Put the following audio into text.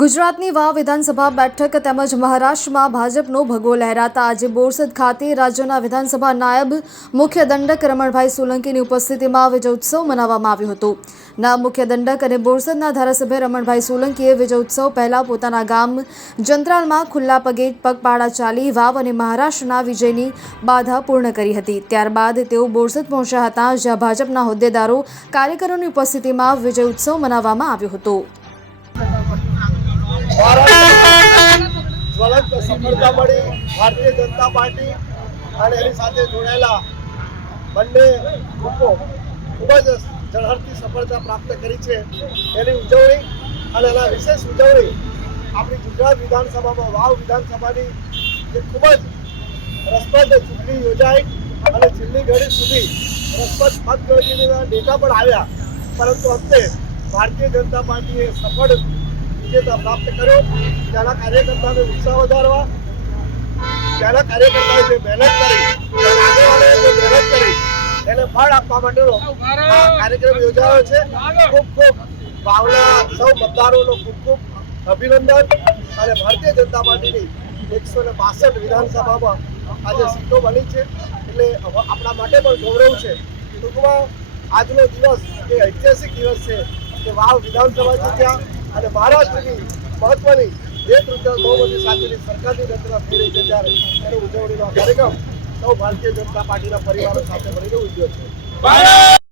ગુજરાતની વાવ વિધાનસભા બેઠક તેમજ મહારાષ્ટ્રમાં ભાજપનો ભગવો લહેરાતા આજે બોરસદ ખાતે રાજ્યના વિધાનસભા નાયબ મુખ્ય દંડક રમણભાઈ સોલંકીની ઉપસ્થિતિમાં વિજયોત્સવ મનાવવામાં આવ્યો હતો। નાયબ મુખ્ય દંડક અને બોરસદના ધારાસભ્ય રમણભાઈ સોલંકીએ વિજયોત્સવ પહેલા પોતાના ગામ જંત્રાલમાં ખુલ્લા પગે પગપાળા ચાલી વાવ અને મહારાષ્ટ્રના વિજયની બાધા પૂર્ણ કરી હતી। ત્યારબાદ તેઓ બોરસદ પહોંચ્યા હતા, જ્યાં ભાજપના હોદ્દેદારો કાર્યકરોની ઉપસ્થિતિમાં વિજયોત્સવ મનાવવામાં આવ્યો હતો। જ્વલંત સફળતા મળી ભારતીય જનતા પાર્ટી અને એની સાથે જોડાયેલા બંને ગ્રુપો ખૂબ જ ઝળહળતી સફળતા પ્રાપ્ત કરી છે। એની ઉજવણી અને એના વિશેષ ઉજવણી આપણી ગુજરાત વિધાનસભામાં વાવ વિધાનસભાની જે ખૂબ જ રસપ્રદ ચૂંટણી યોજાઈ અને છેલ્લી ઘડી સુધી રસપ્રદ મતગણતરીના ડેટા પણ આવ્યા, પરંતુ અંતે ભારતીય જનતા પાર્ટીએ સફળ વિજેતા પ્રાપ્ત કર્યો। ત્યાંના કાર્યકર્તાઓને ઉત્સાહ વધારવા, ત્યાંના કાર્યકર્તાઓએ જે મહેનત કરી, આગેવાનોએ જે મહેનત કરી એને ફળ આપવા માટેનો આ કાર્યક્રમ યોજાયો છે। ખૂબ ખૂબ વાવના સૌ મતદારોનો ખૂબ ખૂબ અભિનંદન। અને ભારતીય જનતા પાર્ટીની 162 વિધાનસભામાં આજે સીટો બની છે, એટલે આપણા માટે પણ ગૌરવ છે। ટૂંકમાં આજનો દિવસ એ ઐતિહાસિક દિવસ છે કે વાવ વિધાનસભા જીત્યા અને મહારાષ્ટ્રની મહત્વની 2/3 બહુમતી સાથેની સરકારની રચના થઈ રહી છે, ત્યારે એનો ઉજવણીનો કાર્યક્રમ સૌ ભારતીય જનતા પાર્ટીના પરિવારો સાથે મળીને ઉજવ્યો છે।